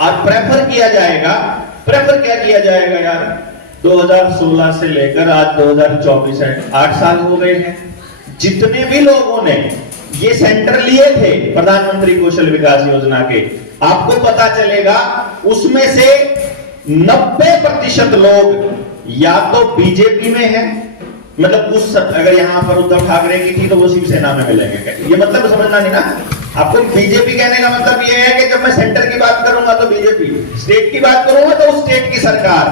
और प्रेफर किया जाएगा। प्रेफर क्या किया जाएगा यार, 2016 से लेकर आज 2024 है, 8 साल हो गए हैं। जितने भी लोगों ने ये सेंटर लिए थे प्रधानमंत्री कौशल विकास योजना के, आपको पता चलेगा उसमें से 90% लोग या तो बीजेपी में है, मतलब उस अगर यहां पर उद्धव ठाकरे की थी तो वो शिवसेना में मिलेंगे। ये मतलब समझना नहीं ना आपको। बीजेपी कहने का मतलब ये है कि जब मैं सेंटर की बात करूंगा तो बीजेपी, स्टेट की बात करूंगा तो उस स्टेट की सरकार,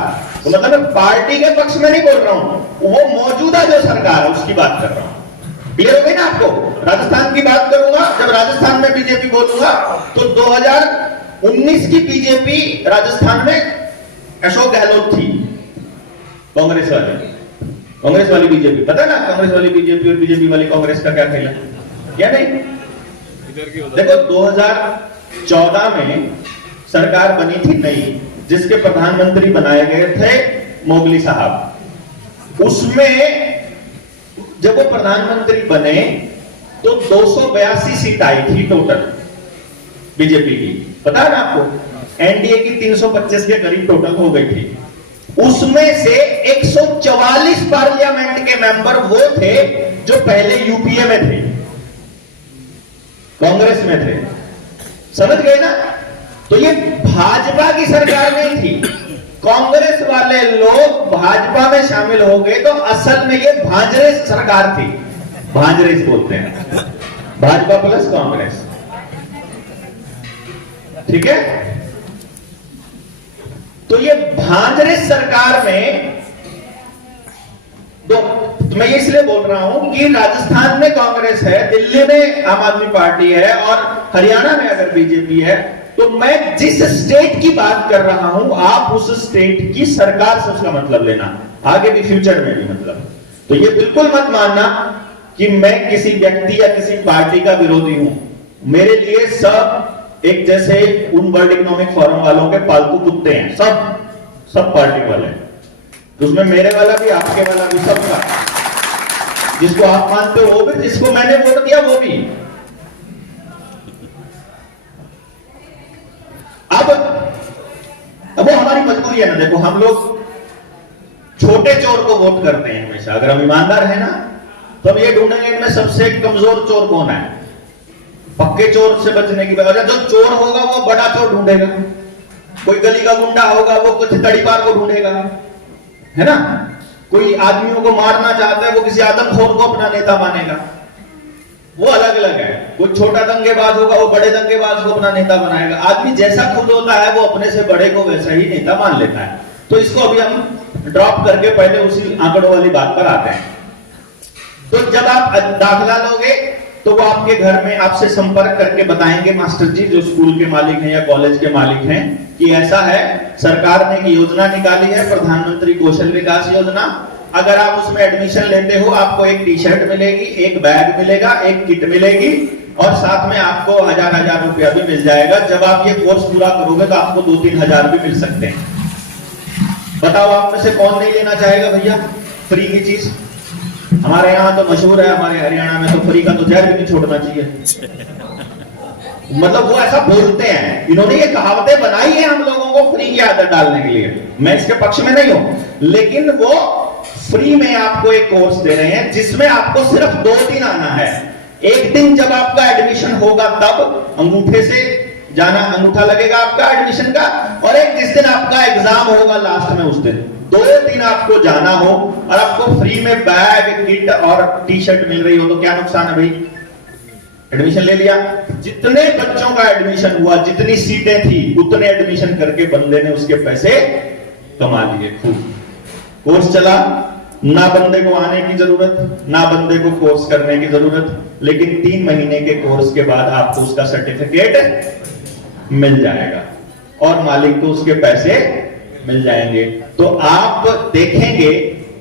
तो मतलब मैं पार्टी के पक्ष में नहीं बोल रहा हूं, वो मौजूदा जो सरकार है उसकी बात कर रहा हूं। क्लियर हो गई ना आपको। राजस्थान की बात करूंगा, जब राजस्थान में बीजेपी बोलूंगा तो 2019 की बीजेपी राजस्थान में अशोक गहलोत थी, कांग्रेस वाली बीजेपी। पता है ना कांग्रेस वाली बीजेपी और बीजेपी वाली कांग्रेस का क्या खेल है, क्या नहीं। देखो 2014 में सरकार बनी थी नई, जिसके प्रधानमंत्री बनाए गए थे मोगली साहब। उसमें जब वो प्रधानमंत्री बने तो 282 सीट आई थी टोटल बीजेपी की, पता है ना आपको। एनडीए की 325 के करीब टोटल हो गई थी। उसमें से 144 पार्लियामेंट के मेंबर वो थे जो पहले यूपीए में थे, कांग्रेस में थे। समझ गए ना। तो ये भाजपा की सरकार नहीं थी, कांग्रेस वाले लोग भाजपा में शामिल हो गए तो असल में ये भांजरेस सरकार थी। भांजरेस बोलते हैं, भाजपा प्लस कांग्रेस, ठीक है। तो ये भांजरेस सरकार में तो मैं इसलिए बोल रहा हूं कि राजस्थान में कांग्रेस है, दिल्ली में आम आदमी पार्टी है और हरियाणा में अगर बीजेपी है, तो मैं जिस स्टेट की बात कर रहा हूं आप उस स्टेट की सरकार से उसका मतलब लेना, आगे भी फ्यूचर में भी मतलब। तो ये बिल्कुल मत मानना कि मैं किसी व्यक्ति या किसी पार्टी का विरोधी हूं। मेरे लिए सब एक जैसे उन वर्ल्ड इकोनॉमिक फोरम वालों के पालतू कुत्ते हैं, सब पार्टी वाले हैं। तो उसमें मेरे वाला भी, आपके वाला भी, सबका, जिसको आप मानते हो वो भी, जिसको मैंने वोट दिया वो भी। अब वो हमारी मजबूरी है ना। देखो हम लोग छोटे चोर को वोट करते हैं हमेशा। अगर हम ईमानदार है ना तो हम ये ढूंढेंगे इनमें सबसे कमजोर चोर कौन है, पक्के चोर से बचने की वजह। जो चोर होगा वो बड़ा चोर ढूंढेगा, कोई गली का गुंडा होगा वो कुछ तड़ीपार को ढूंढेगा, है ना। कोई आदमियों को मारना चाहता है वो किसी आदमखोर को अपना नेता मानेगा, वो अलग अलग है। कोई छोटा दंगेबाज होगा वो बड़े दंगेबाज को अपना नेता बनाएगा। आदमी जैसा खुद होता है वो अपने से बड़े को वैसा ही नेता मान लेता है। तो इसको अभी हम ड्रॉप करके पहले उसी आंकड़ों वाली बात पर आते हैं। तो जब आप दाखिला लोगे तो वो आपके घर में आपसे संपर्क करके बताएंगे मास्टर जी, जो स्कूल के मालिक हैं या कॉलेज के मालिक हैं, कि ऐसा है, सरकार ने एक योजना निकाली है प्रधानमंत्री कौशल विकास योजना। अगर आप उसमें एडमिशन लेते हो आपको एक टी शर्ट मिलेगी, एक बैग मिलेगा, एक किट मिलेगी और साथ में आपको 1000 रुपया भी मिल जाएगा। जब आप ये कोर्स पूरा करोगे तो आपको 2-3 हजार भी मिल सकते हैं। बताओ आप में से कौन नहीं लेना चाहेगा भैया फ्री की चीज। हमारे यहाँ तो मशहूर है, हमारे हरियाणा में तो फ्री का तो जहर भी नहीं छोड़ना चाहिए। मतलब वो ऐसा बोलते हैं, इन्होंने ये कहावतें बनाई है हम लोगों को फ्री की आदत डालने के लिए। मैं इसके पक्ष में नहीं हूं, लेकिन वो फ्री में आपको एक कोर्स दे रहे हैं जिसमें आपको सिर्फ 2 दिन आना है। एक दिन जब आपका एडमिशन होगा तब अंगूठे से जाना, अंगूठा लगेगा आपका एडमिशन का, और एक जिस दिन आपका एग्जाम होगा लास्ट में उस दिन 2 दिन आपको जाना हो और आपको फ्री में बैग, किट और टी शर्ट मिल रही हो तो क्या नुकसान है भाई। एडमिशन ले लिया, जितने बच्चों का एडमिशन हुआ, जितनी सीटें थी उतने एडमिशन करके बंदे ने उसके पैसे कमा लिए खूब। कोर्स चला, ना बंदे को आने की जरूरत, ना बंदे को कोर्स करने की जरूरत, लेकिन 3 महीने के कोर्स के बाद आपको उसका सर्टिफिकेट मिल जाएगा और मालिक को उसके पैसे मिल जाएंगे। तो आप देखेंगे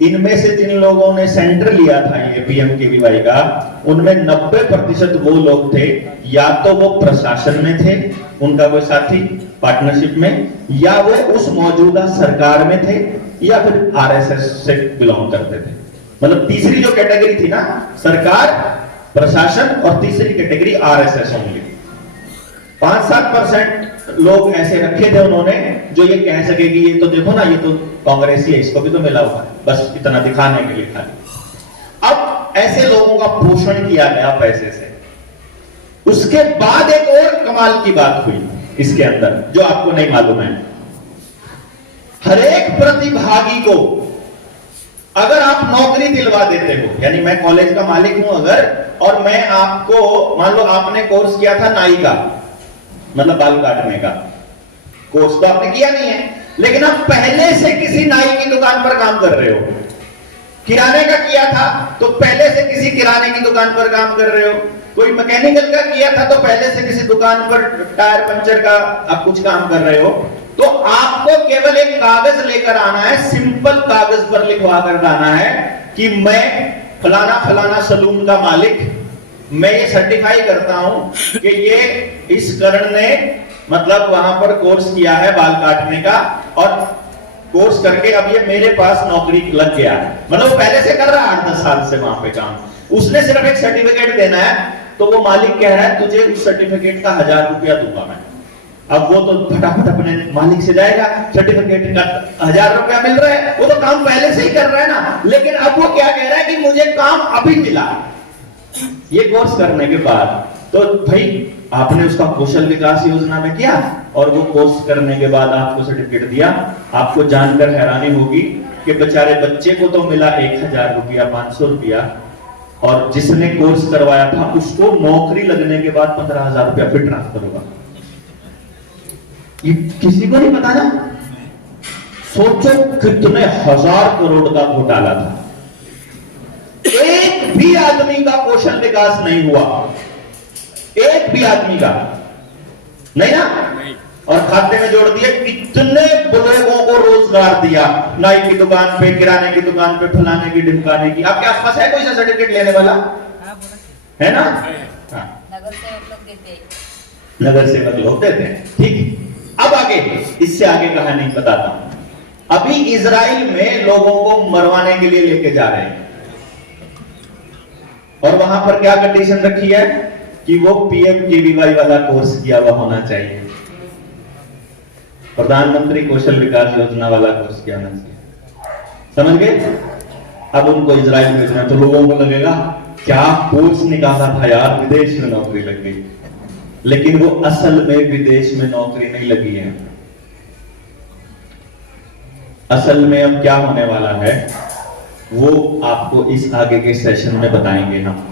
इनमें से जिन लोगों ने सेंटर लिया था ये पीएमकेवीवाई का, उनमें 90% वो लोग थे या तो वो प्रशासन में थे, उनका कोई साथी पार्टनरशिप में, या वो उस मौजूदा सरकार में थे, या फिर आरएसएस से बिलोंग करते थे। मतलब तीसरी जो कैटेगरी थी ना, सरकार, प्रशासन और तीसरी कैटेगरी आरएसएस होंगे। 5-7% लोग ऐसे रखे थे उन्होंने जो ये कह सके कि ये तो देखो ना, ये तो कांग्रेसी है, इसको भी तो मिला हुआ है, बस इतना दिखाने के लिए खाली। अब ऐसे लोगों का पोषण किया गया पैसे से। उसके बाद एक और कमाल की बात हुई इसके अंदर जो आपको नहीं मालूम है। हर एक प्रतिभागी को अगर आप नौकरी दिलवा देते हो, यानी मैं कॉलेज का मालिक हूं अगर, और मैं आपको, मान लो आपने कोर्स किया था नाई का, मतलब बाल काटने का कोर्स तो आपने किया नहीं है, लेकिन आप पहले से किसी नाई की दुकान पर काम कर रहे हो। किराने का किया था तो पहले से किसी किराने की दुकान पर काम कर रहे हो। कोई मैकेनिकल का किया था तो पहले से किसी दुकान पर टायर पंचर का आप कुछ काम कर रहे हो। तो आपको केवल एक कागज लेकर आना है, सिंपल कागज पर लिखवा कर लाना है कि मैं फलाना फलाना सलून का मालिक, मैं ये सर्टिफाई करता हूं कि ये इस करण ने मतलब वहां पर कोर्स किया है बाल काटने का, और कोर्स करके अब ये मेरे पास नौकरी लग गया है। मतलब पहले से कर रहा है 8-10 साल से वहां पे काम, उसने सिर्फ एक सर्टिफिकेट देना है, तो वो मालिक कह रहा है तुझे उस सर्टिफिकेट का 1000 रुपया दूंगा मैं। अब वो तो फटाफट अपने मालिक से जाएगा, सर्टिफिकेट का 1000 रुपया मिल रहा है, वो तो काम पहले से ही कर रहा है ना। लेकिन अब वो क्या कह रहा है कि मुझे काम अभी मिला ये कोर्स करने के बाद। तो भाई आपने उसका कौशल विकास योजना में किया और वो कोर्स करने के बाद आपको सर्टिफिकेट दिया। आपको जानकर हैरानी होगी कि बेचारे बच्चे को तो मिला 1000 रुपया, 500 रुपया, और जिसने कोर्स करवाया था उसको नौकरी लगने के बाद 15,000 रुपया फिर ट्रांसफर होगा। ये किसी को नहीं पता ना। सोचो कितने 1000 करोड़ का घोटाला था, एक भी आदमी का कौशल विकास नहीं हुआ, एक भी आदमी का नहीं ना। और खाते में जोड़ दिए, कितने लोगों को रोजगार दिया, नाई की दुकान पे, किराने की दुकान पे, फलाने की ढिमकाने की। आपके आसपास है कोई सा सर्टिफिकेट लेने वाला? है ना? हाँ, नगर सेवक लोग देते हैं, नगर सेवक लोग देते हैं। ठीक, अब आगे, इससे आगे कहानी बताता हूं। अभी इजराइल में लोगों को मरवाने के लिए लेके जा रहे हैं, और वहां पर क्या कंडीशन रखी है कि वो पीएमकेवीवाई वाला कोर्स किया हुआ होना चाहिए, प्रधानमंत्री कौशल विकास योजना वाला कोर्स किया होना चाहिए। समझ गए? अब उनको इजराइल भेजना, तो लोगों को लगेगा क्या कोर्स निकाला था यार, विदेश में नौकरी लग गई। लेकिन वो असल में विदेश में नौकरी नहीं लगी है। असल में अब क्या होने वाला है वो आपको इस आगे के सेशन में बताएंगे हम।